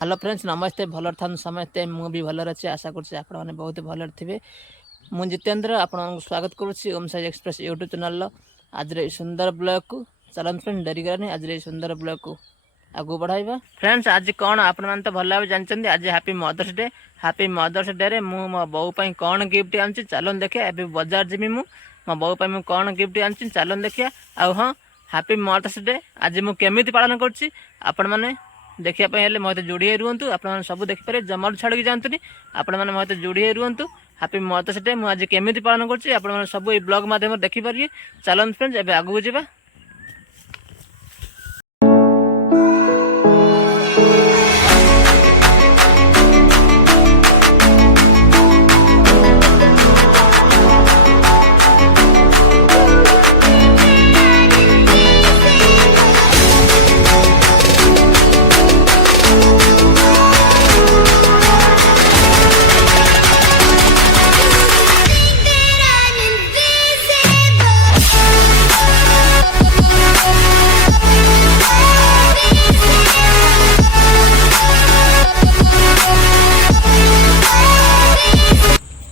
Hello friends नमस्ते भलर था समस्ते मुझे भलर अच्छे आशा कर बहुत भलर थे मुझे जितेंद्र आपन स्वागत करुच्ची ओम साई एक्सप्रेस यूट्यूब चैनल आज सुंदर ब्लॉग को चलन फ्रेंड डेरी करानी आज सुंदर ब्लॉग को आगू बढ़ाइबा फ्रेंड्स आज कौन आपण मैंने तो भल भाव जानते आज हैप्पी मदर्स डे रे मु मो बो कौन गिफ्ट आनी चलन देखिए ए बजार जीवी मो बो मुझे कौन गिफ्ट आनी चलन देखिए आ हाँ हैप्पी मदर्स डे आज मुझे पालन कर देखापी मत जोड़ी रुहतु आप सब देखिपारे जमार छाड़ी जातुनि आपण मैंने मत जोड़ी रुहतु हैप्पी मदर्स डे मुझे केमी पालन कर सब ये ब्लॉग मध्यम देखिपारे चलन फ्रेंड्स एवं आगू जावा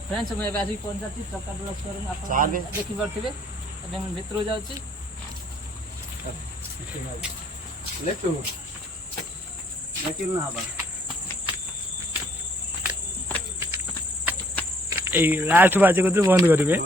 फ्रेंड्स मैं आसिक पहुंचाती चक्का ब्लॉग शोरूम आप देखी पारे भितर जाऊँगी लास्ट बाजे को बंद करेंगे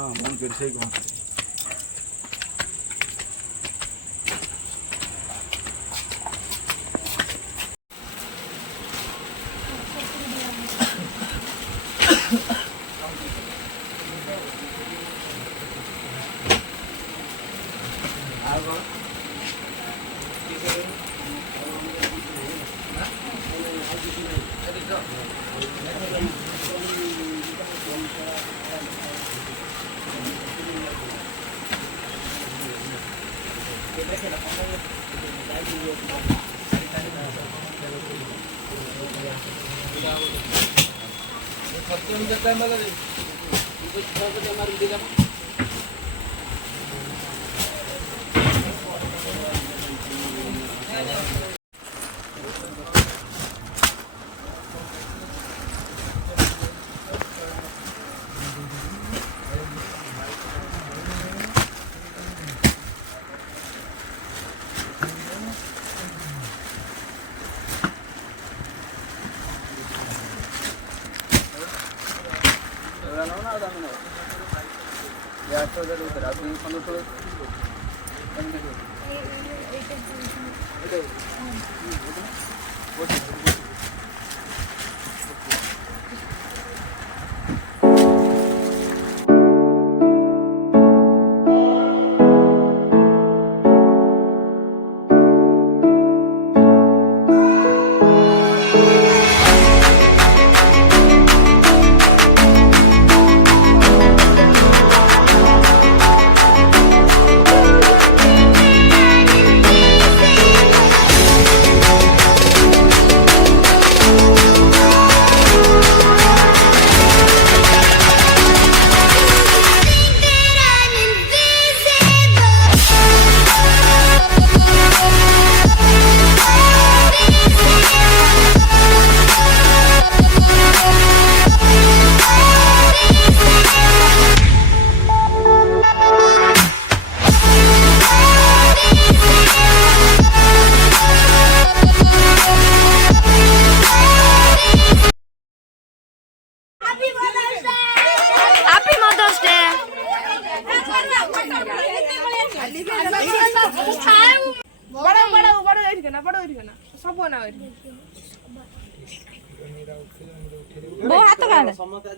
बो हाथ काढ समते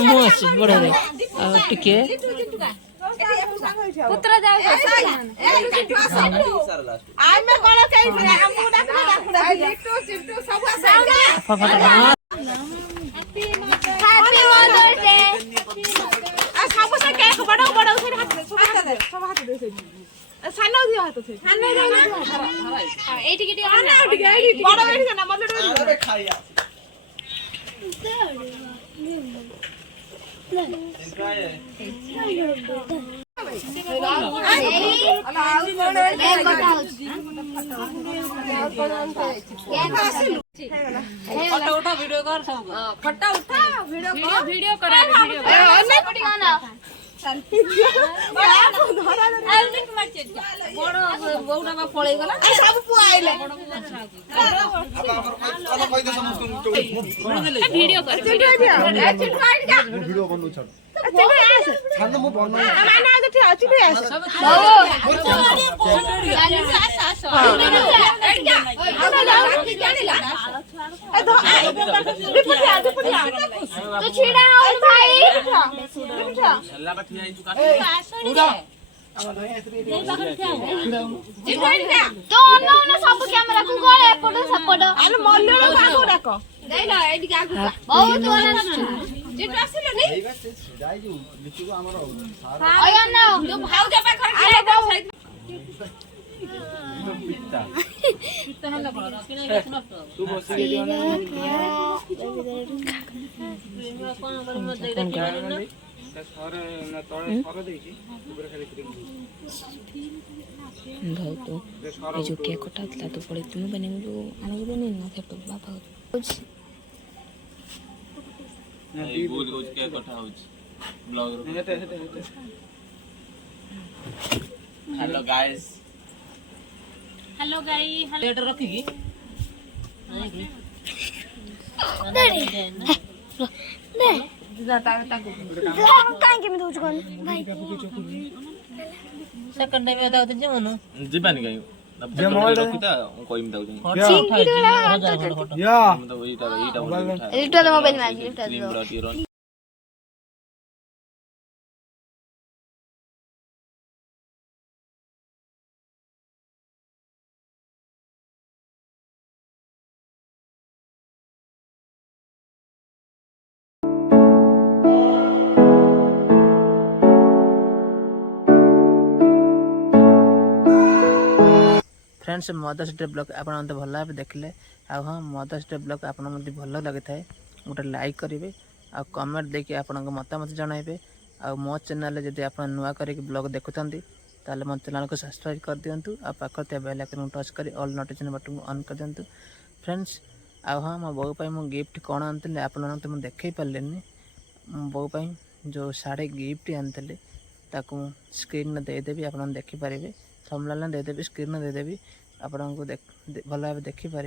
मु अछि बडे रे टिके पुत्र जाऊ आइ में कोन कहि हमहु डाकू चिट्टू चिट्टू सब हैप्पी मदर्स डे आ सब से केक बडो बडो से हाथ दे सानो दियो हाथ से सानो दियो एठी केटी आना एठी बडो एठी ना मल्ले अरे खाइया ଭିଡିଓ କର ସବୁ କ୍ୟାମେରାକୁ ଗଳେ ଏପଟ ସେପଟ ଆରେ ମଲ୍ଲର କାକୁ ଡାକ ଦେଇଲା ଏଇଠି ଆଗୁ ବହୁତ ଯେଠୁ ଆସିଲନି ଯାଇ ଯୋ ଲିଚୁକୁ ଆମର ଆୟନ ଯୋ ଭାଉଜ ପାଖରେ ଠିଆ ହେଇ ପିତା ପିତା ହେଲା ବଡ ତୁ ବସି ଗେଟି ମାନେ କୋନ କରି ମତେ ଦେଇ ସରେ ନା ତଳେ ସରେ ଦେଇଛି ଉପରେ ଖାଲି କ୍ରିମ भाऊ तो ये जो केक कटाता तो पड़े तुम बने जो अलग बने ना फिर तो बाबा कुछ এই बोल कुछ केक कटा होछ ब्लॉग हेते हेलो गाइस हेलो गाई प्लेट रखी की काहे के में दोच कोन भाई सेकंड टाइम आता होते जीवन जीबानी गाई जे मोबाइल रखिता कोइम दाउ जाई या मतलब एटा लिफ्ट तो मोबाइल में लिफ्ट क्रीम तो ब्लॉटी रो फ्रेंड्स मदर्स डे ब्लॉग आप भल भाव देखले आ हाँ मदर्स डे ब्लॉग आप भल लगी था गोटे लाइक करेंगे आ कमेंट देखिए आप मतामत जनइबे आ मो चैनल जब आप नुआ कर ब्लॉग देखुं ताले मो चैनल को सब्सक्राइब कर दिंतु आ पाखे बेल आइकन टच कर ऑल नोटिफिकेशन बटन को ऑन कर दिंतु फ्रेंड्स आ हाँ मो बो मो गिफ्ट कौन आनी आप तो मुझे देखे पारे मो बो जो साढ़े गिफ्ट आनी ताकू स्क्रीन में देदेवी आप देखिपारे थंबनेल देदेवी स्क्रीन में देदेवी आपको भल भाव देखिपारे।